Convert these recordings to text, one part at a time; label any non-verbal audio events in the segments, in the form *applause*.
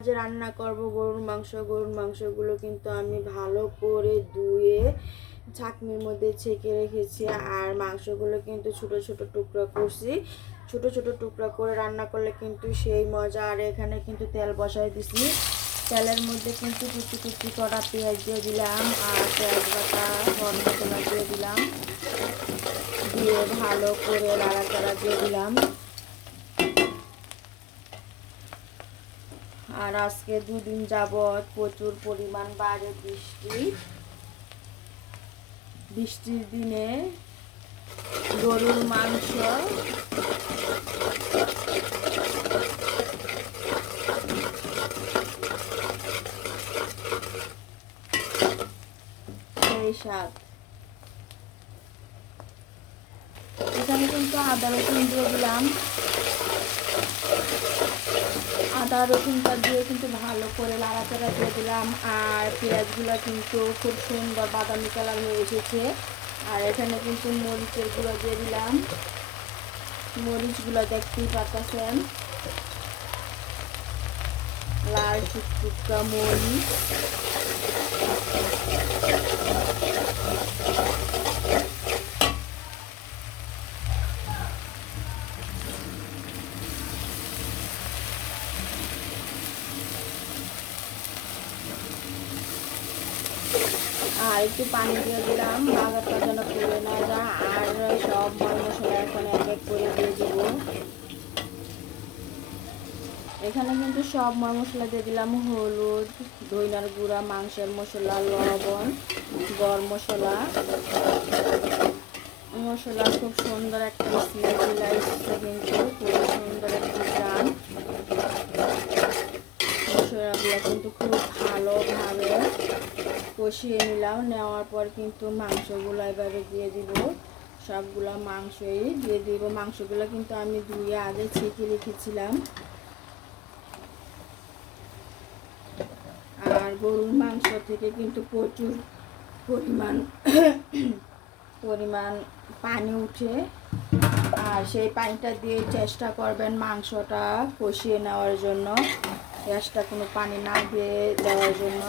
আজ রান্না করব, গরুর মাংস, গরুর মাংসগুলো কিন্তু আমি ভালো করে ধুয়ে ছাকনির মধ্যে ছেঁকে রেখেছি আর মাংসগুলো কিন্তু ছোট ছোট টুকরা করছি। ছোট ছোট টুকরা করে রান্না করলে কিন্তু সেই মজা। আর এখানে কিন্তু তেল বসাই দিছি। তেলের মধ্যে কিন্তু কুচি কুচি করা পেঁয়াজ দিয়ে দিলাম আর পেঁয়াজ বাটা মশলা দিয়ে দিলাম। দিয়ে ভালো করে লাড়া চাড়া দিয়ে দিলাম। আর আজকে দুদিন যাবৎ প্রচুর পরিমাণ বাইরে বৃষ্টি। বৃষ্টির দিনে গরুর মাংস সেই স্বাদ এখানে কিন্তু আদা, রসুন দিয়ে দিলাম। আদা রসুনটা দিয়ে কিন্তু ভালো করে লাড়াচাড়া দিয়ে দিলাম। আর পেঁয়াজগুলো কিন্তু খুব সুন্দর বাদামি কালার হয়ে এসেছে। আর এখানে কিন্তু মরিচের গুঁড়ো দিয়ে দিলাম। মরিচগুলো দেখতেই পাচ্ছেন লাল টুকটুকা মরিচ। আর একটু পানি দিয়ে দিলাম বাগারটা যেন পুড়ে না যায়। আর সব মশলা এখন এক এক করে দিয়ে দিব। এখানে কিন্তু সব মশলা দিয়ে দিলাম, হলুদ, ধইনার গুঁড়া, মাংসের মশলা, লবণ, গরম মশলা। মশলা খুব সুন্দর একটা স্মেল আসছে কিন্তু, খুব সুন্দর একটা গান মশলাগুলো কিন্তু খুব ভালোভাবে কষিয়ে নিলাম। নেওয়ার পর কিন্তু মাংসগুলো এবারে দিয়ে দিব। সবগুলো মাংসই দিয়ে দিব। মাংসগুলো কিন্তু আমি ধুয়ে আগে ছেঁকে রেখেছিলাম। আর গরুর মাংস থেকে কিন্তু প্রচুর পরিমাণ *coughs* পরিমাণ পানি উঠে। আর সেই পানিটা দিয়ে চেষ্টা করবেন মাংসটা কষিয়ে নেওয়ার জন্য। গ্যাসটা কোনো পানি না দিয়ে দেওয়ার জন্য।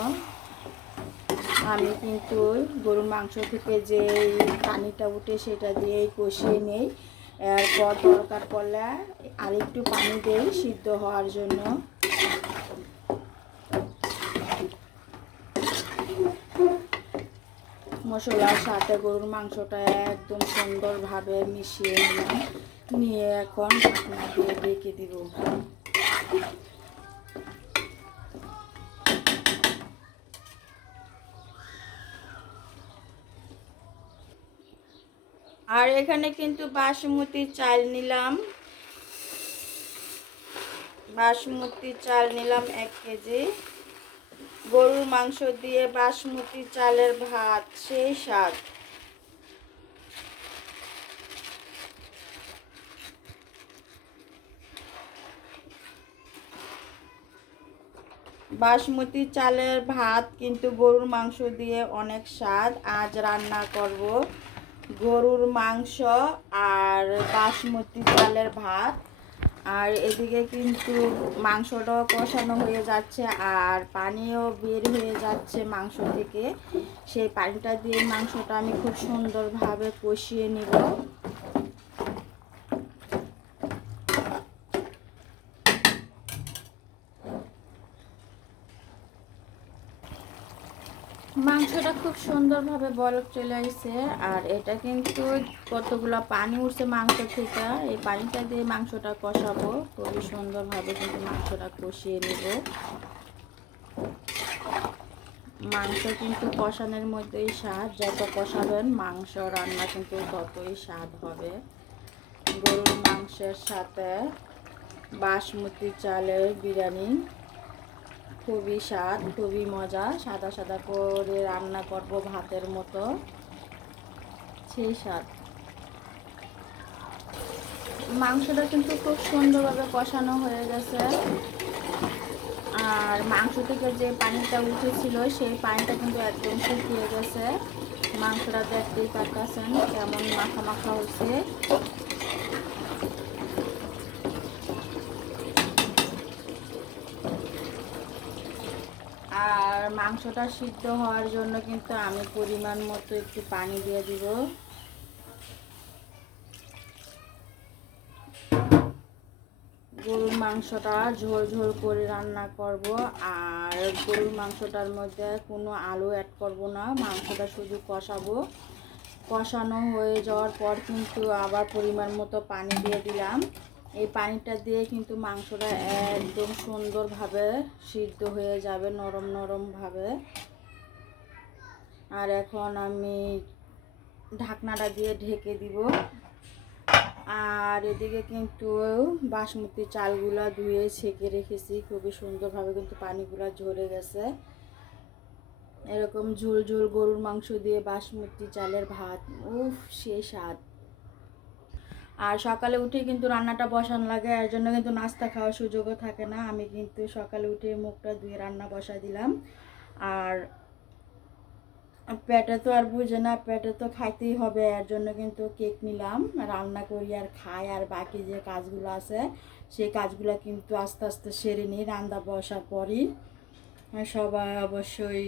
আমি কিন্তু গরুর মাংস থেকে যে পানিটা উঠে সেটা দিয়েই কষিয়ে নেই। এরপর দরকার পড়লে আরেকটু পানি দেই সিদ্ধ হওয়ার জন্য। মশলার সাথে গরুর মাংসটা একদম সুন্দরভাবে মিশিয়ে নিয়ে এখন ঢাকনা দিয়ে ঢেকে দিব। আর এখানে কিন্তু বাসমতি চাল নিলাম। বাসমতি চাল নিলাম এক কেজি। গরুর মাংস দিয়ে বাসমতি চালের ভাত, সেই স্বাদ। বাসমতি চালের ভাত কিন্তু গরুর মাংস দিয়ে অনেক স্বাদ। আজ রান্না করব। গরুর মাংস আর বাসমতি চালের ভাত। আর এদিকে কিন্তু মাংসটাও কষানো হয়ে যাচ্ছে আর পানিও বের হয়ে যাচ্ছে মাংস থেকে। সেই পানিটা দিয়ে মাংসটা আমি খুব সুন্দরভাবে কষিয়ে নিব। মাংসটা খুব সুন্দরভাবে বলক চলে আসছে, আর এটা কিন্তু কতগুলো পানি উঠছে মাংস থেকে। এই পানিটা দিয়ে মাংসটা কষাবো, খুবই সুন্দরভাবে কিন্তু মাংসটা কষিয়ে নেব। মাংস কিন্তু কষানোর মধ্যেই স্বাদ, যত কষাবেন মাংস রান্না কিন্তু ততই স্বাদ হবে। গরুর মাংসের সাথে বাসমতি চালের বিরিয়ানি খুবই স্বাদ, খুবই মজা। সাদা সাদা করে রান্না করব ভাতের মতো। সেই স্বাদ। মাংসটা কিন্তু খুব সুন্দরভাবে কষানো হয়ে গেছে। আর মাংস থেকে যে পানিটা উঠেছিল, সেই পানিটা কিন্তু একদম শুকিয়ে গেছে। মাংসটা দেখতেই পাচ্ছেন কেমন মাখা মাখা হচ্ছে আর মাংসটা সিদ্ধ হওয়ার জন্য কিন্তু আমি পরিমাণ মতো একটু পানি দিয়ে দিব। গরুর মাংসটা ঝোল ঝোল করে রান্না করব, আর গরুর মাংসটার মধ্যে কোনো আলু অ্যাড করব না, মাংসটা শুধু কষাবো। কষানো হয়ে যাওয়ার পর কিন্তু আবার পরিমাণ মতো পানি দিয়ে দিলাম। এই পানিটা দিয়ে কিন্তু মাংসটা একদম সুন্দরভাবে সিদ্ধ হয়ে যাবে, নরম নরমভাবে আর এখন আমি ঢাকনাটা দিয়ে ঢেকে দিব। আর এদিকে কিন্তু বাসমতি চালগুলা ধুয়ে ছেঁকে রেখেছি, খুবই সুন্দরভাবে কিন্তু পানিগুলো ঝরে গেছে। এরকম ঝোল ঝোল গরুর মাংস দিয়ে বাসমতি চালের ভাত, উফ, সে স্বাদ। আর সকালে উঠে কিন্তু রান্নাটা বসান লাগে, এর জন্য কিন্তু নাস্তা খাওয়ার সুযোগও থাকে না। আমি কিন্তু সকালে উঠে মুখটা ধুয়ে রান্না বসাই দিলাম। আর পেটে তো আর বুঝে না, পেটে তো খাইতেই হবে, এর জন্য কিন্তু কেক নিলাম, রান্না করি আর খাই। আর বাকি যে কাজগুলো আছে, সেই কাজগুলো কিন্তু আস্তে আস্তে সেরে নিই রান্না বসার পরই। সবাই অবশ্যই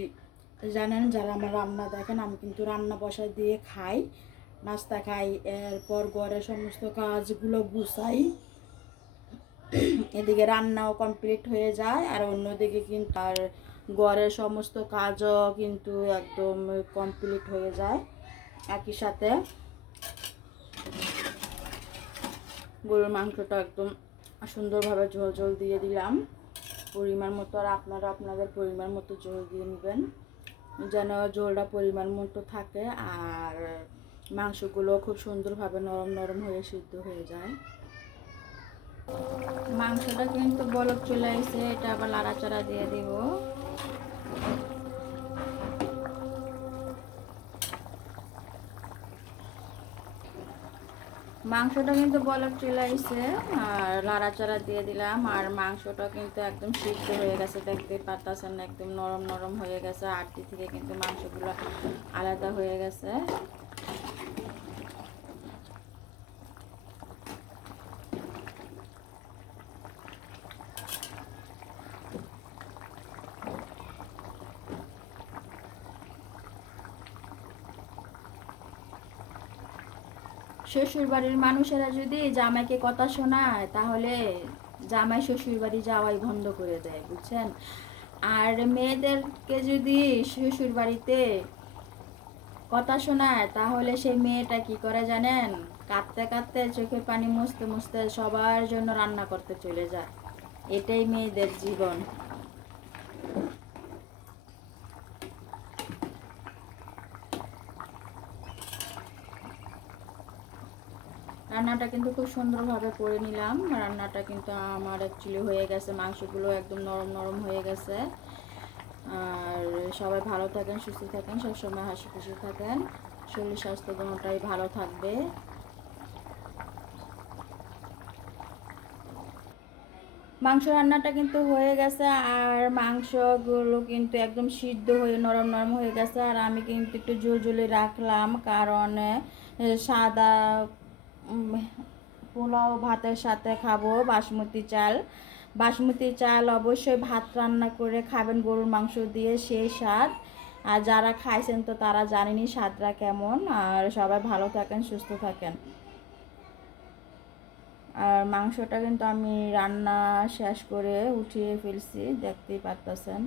জানেন, যারা আমার রান্না দেখেন, আমি কিন্তু রান্না বসা দিয়ে খাই। নাস্তা খাই, এরপর ঘরের সমস্ত কাজগুলো গুছাই। এদিকে রান্নাও কমপ্লিট হয়ে যায়, আর অন্যদিকে কিন্তু আর ঘরের সমস্ত কাজও কিন্তু একদম কমপ্লিট হয়ে যায় একই সাথে। গরুর মাংসটা একদম সুন্দরভাবে ঝোল ঝোল দিয়ে দিলাম। পরিমাণ মতো আর আপনারা আপনাদের পরিমাণ মতো ঝোল দিয়ে নেবেন, যেন ঝোলটা পরিমাণ মতো থাকে। আর মাংসগুলো খুব সুন্দরভাবে নরম নরম হয়ে সিদ্ধ হয়ে যায়। মাংসটা কিন্তু বলক চলে এসে এটা আবার লাড়াচাড়া দিয়ে দিব। মাংসটা কিন্তু বলক চলে এসে আর লাড়াচাড়া দিয়ে দিলাম, আর মাংসটা কিন্তু একদম সিদ্ধ হয়ে গেছে দেখতে পারতেছেন একদম নরম নরম হয়ে গেছে আটটি থেকে কিন্তু মাংসগুলো আলাদা হয়ে গেছে। শ্বশুর বাড়ির মানুষেরা যদি জামাইকে কথা শোনায়, তাহলে জামাই শ্বশুর বাড়ি যাওয়াই বন্ধ করে দেয়, বুঝছেন? আর মেয়েদেরকে যদি শ্বশুর বাড়িতে কথা শোনায়, তাহলে সেই মেয়েটা কি করে জানেন? কাঁদতে কাঁদতে চোখের পানি মুছতে মুছতে সবার জন্য রান্না করতে চলে যায়। এটাই মেয়েদের জীবন। রান্নাটা কিন্তু খুব সুন্দরভাবে করে নিলাম। রান্নাটা কিন্তু আমার অ্যাকচুয়ালি হয়ে গেছে, মাংসগুলো একদম নরম নরম হয়ে গেছে। আর সবাই ভালো থাকেন, সুস্থ থাকেন, সবসময় হাসি খুশি থাকেন। শরীর স্বাস্থ্য দুটাই ভালো থাকবে। মাংস রান্নাটা কিন্তু হয়ে গেছে, আর মাংসগুলো কিন্তু একদম সিদ্ধ হয়ে, নরম নরম হয়ে গেছে। আর আমি কিন্তু একটু জল জলে রাখলাম, কারণ সাদা পোলাও ভাতের সাথে খাব বাসমতি চাল। বাসমতি চাল অবশ্যই ভাত রান্না করে খাবেন গরুর মাংস দিয়ে সেই স্বাদ। আর যারা খাইছেন তো তারা জানেনি স্বাদটা কেমন। আর সবাই ভালো থাকেন, সুস্থ থাকেন। আর মাংসটা কিন্তু আমি রান্না শেষ করে উঠিয়ে ফেলছি, দেখতেই পারতেছেন।